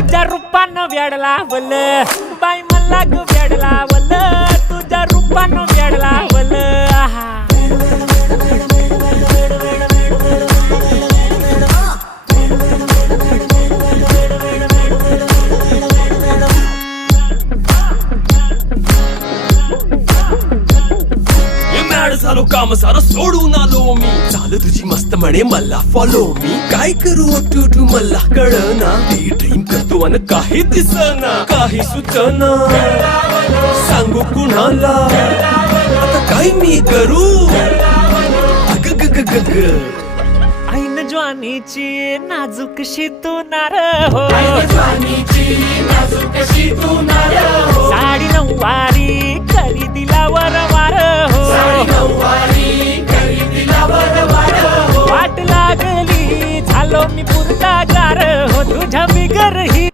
तुझ्या रूपानं वेड लावल बाई मला ग वेड लावल तुझ्या रूपानं वेड लावल आहा झालो काम सारं सोडून आलो मी चाल तुझी मस्त म्हणे मला फॉलो मी काय करू टू मला कळना ती ड्रीम करतो अन काही दिसना काही सुचना सांगू कुणाला आता काय मी करू अग ग ग ग ग ऐन ज्वानीची नाजूकशी तू नार हो साडी नऊवारी करी दिला वरवार हो वाट लागली झालो मी पुरता गार हो तुझ्या बिगर ही